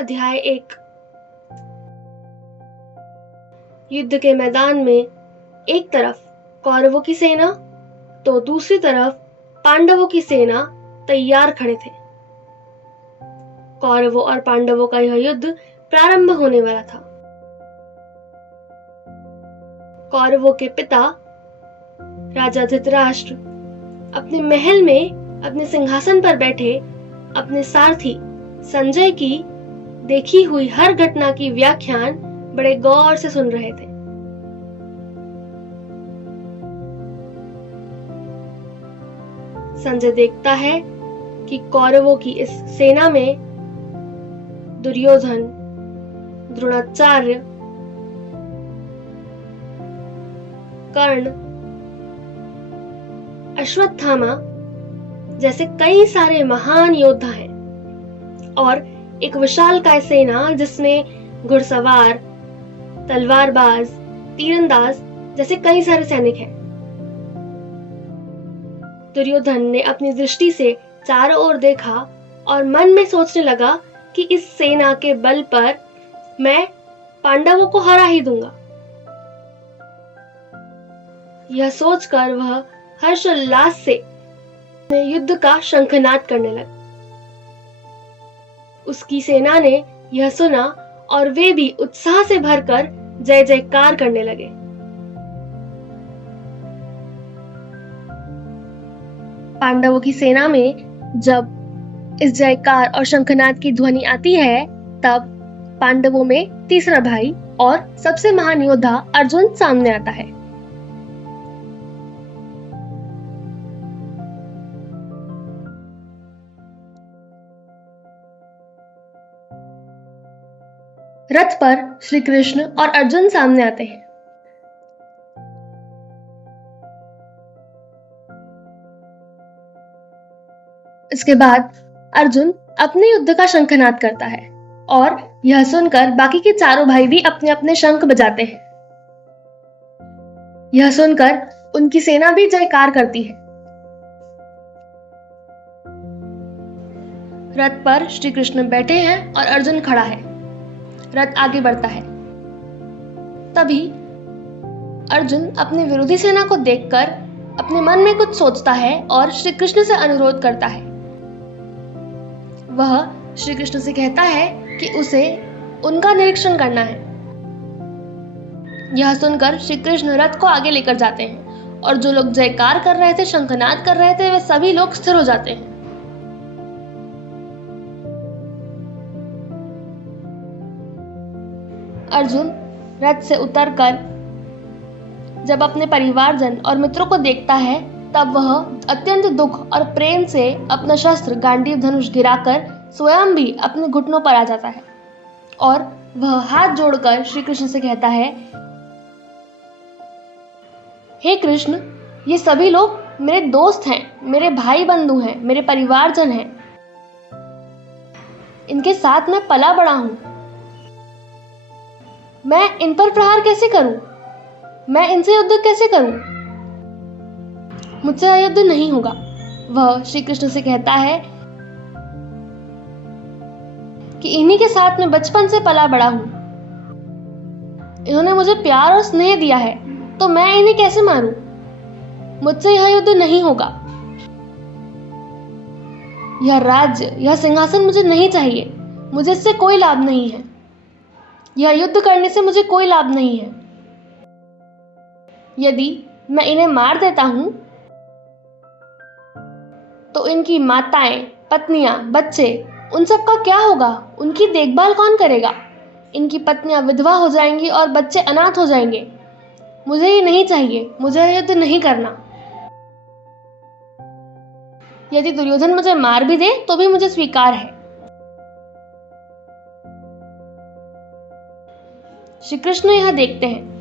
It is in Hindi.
अध्याय 1। युद्ध के मैदान में एक तरफ कौरवों की सेना तो दूसरी तरफ पांडवों की सेना तैयार खड़े थे। कौरवों और पांडवों का यह युद्ध प्रारंभ होने वाला था। कौरवों के पिता राजा धृतराष्ट्र अपने महल में अपने सिंहासन पर बैठे अपने सारथी संजय की देखी हुई हर घटना की व्याख्यान बड़े गौर से सुन रहे थे। संजय देखता है कि कौरवों की इस सेना में दुर्योधन, द्रोणाचार्य, कर्ण, अश्वत्थामा जैसे कई सारे महान योद्धा हैं और एक विशालकाय सेना जिसमें घुड़सवार, तलवारबाज, तीरंदाज जैसे कई सारे सैनिक हैं। दुर्योधन ने अपनी दृष्टि से चारों ओर देखा और मन में सोचने लगा कि इस सेना के बल पर मैं पांडवों को हरा ही दूंगा। यह सोचकर वह हर्षोल्लास से युद्ध का शंखनाद करने लगा। उसकी सेना ने यह सुना और वे भी उत्साह से भरकर जय जयकार करने लगे। पांडवों की सेना में जब इस जयकार और शंखनाद की ध्वनि आती है, तब पांडवों में तीसरा भाई और सबसे महान योद्धा अर्जुन सामने आता है। रथ पर श्री कृष्ण और अर्जुन सामने आते हैं। इसके बाद अर्जुन अपने युद्ध का शंखनाद करता है और यह सुनकर बाकी के चारों भाई भी अपने अपने शंख बजाते हैं। यह सुनकर उनकी सेना भी जयकार करती है। रथ पर श्री कृष्ण बैठे हैं और अर्जुन खड़ा है। रथ आगे बढ़ता है। तभी अर्जुन अपनी विरोधी सेना को देखकर अपने मन में कुछ सोचता है और श्री कृष्ण से अनुरोध करता है। वह श्री कृष्ण से कहता है कि उसे उनका निरीक्षण करना है। यह सुनकर श्री कृष्ण रथ को आगे लेकर जाते हैं और जो लोग जयकार कर रहे थे, शंखनाद कर रहे थे, वे सभी लोग स्थिर हो जाते हैं। अर्जुन रथ से उतरकर जब अपने परिवारजन और मित्रों को देखता है, तब वह अत्यंत दुख और प्रेम से अपना शस्त्र गांडीव धनुष गिराकर स्वयं भी अपने घुटनों पर आ जाता है और वह हाथ जोड़कर श्री कृष्ण से कहता है, हे कृष्ण, ये सभी लोग मेरे दोस्त हैं, मेरे भाई बंधु हैं, मेरे परिवारजन हैं। इनके साथ मैं पला बड़ा हूं। मैं इन पर प्रहार कैसे करूं? मैं इनसे युद्ध कैसे करूं? मुझसे युद्ध नहीं होगा। वह श्री कृष्ण से कहता है कि इन्हीं के साथ मैं बचपन से पला बड़ा हूं। इन्होंने मुझे प्यार और स्नेह दिया है, तो मैं इन्हें कैसे मारूं? मुझसे यह युद्ध नहीं होगा। यह राज्य, यह सिंहासन मुझे नहीं चाहिए। मुझे इससे कोई लाभ नहीं है। यह युद्ध करने से मुझे कोई लाभ नहीं है। यदि मैं इन्हें मार देता हूं, तो इनकी माताएं, पत्नियां, बच्चे, उन सब का क्या होगा? उनकी देखभाल कौन करेगा? इनकी पत्नियां विधवा हो जाएंगी और बच्चे अनाथ हो जाएंगे। मुझे ये नहीं चाहिए। मुझे युद्ध नहीं करना। यदि दुर्योधन मुझे मार भी दे तो भी मुझे स्वीकार है। श्री कृष्ण यह देखते हैं